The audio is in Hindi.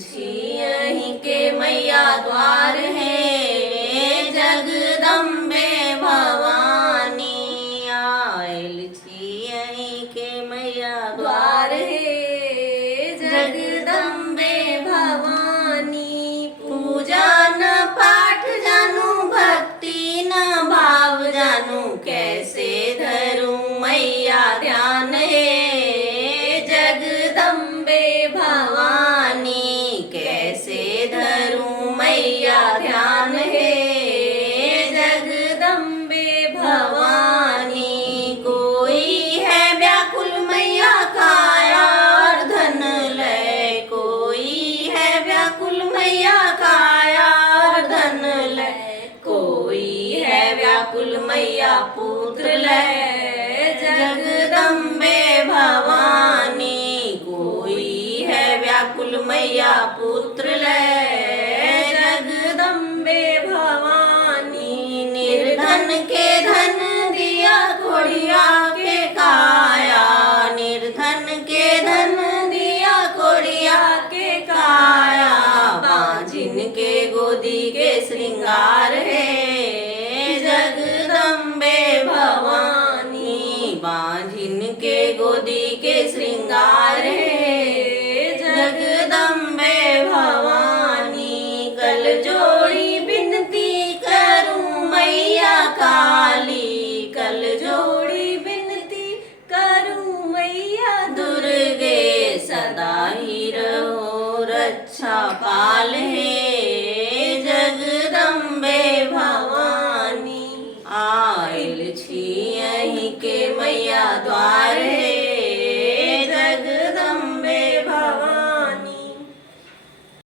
छियहि के मैया द्वार है, जगदम्बे भवानी आयल छियहि के मैया द्वार है, जगदम्बे भवानी। पूजा न पाठ जानू, भक्ति न भाव जानू, कैसे धरूं मैया ध्यान है, जगदम्बे भवानी कैसे धरूं मैया ध्यान है, जगदम्बे भवानी। कोई है व्याकुल मैया काया और धन लय, कोई है व्याकुल मैया काया और धन लय, कोई है व्याकुल मैया पुत्र लय, जगदम्बे भवानी। कोई है व्याकुल मैया पुत्र लय, जगदम्बे भवानी। निर्धन के धन दिया कोढ़िया के काया, निर्धन के धन दिया कोढ़िया के काया, बांझिन के गोदी के श्रृंगार है, जगदम्बे भवानी। बांझिन के गोदी के श्रृंगार है, जगदम्बे भवानी। कल जोड़ी विनती करूं मैया काली, कल जोड़ी विनती करूं मैया दुर्गे, सदा ही रहो रक्षा पाल है,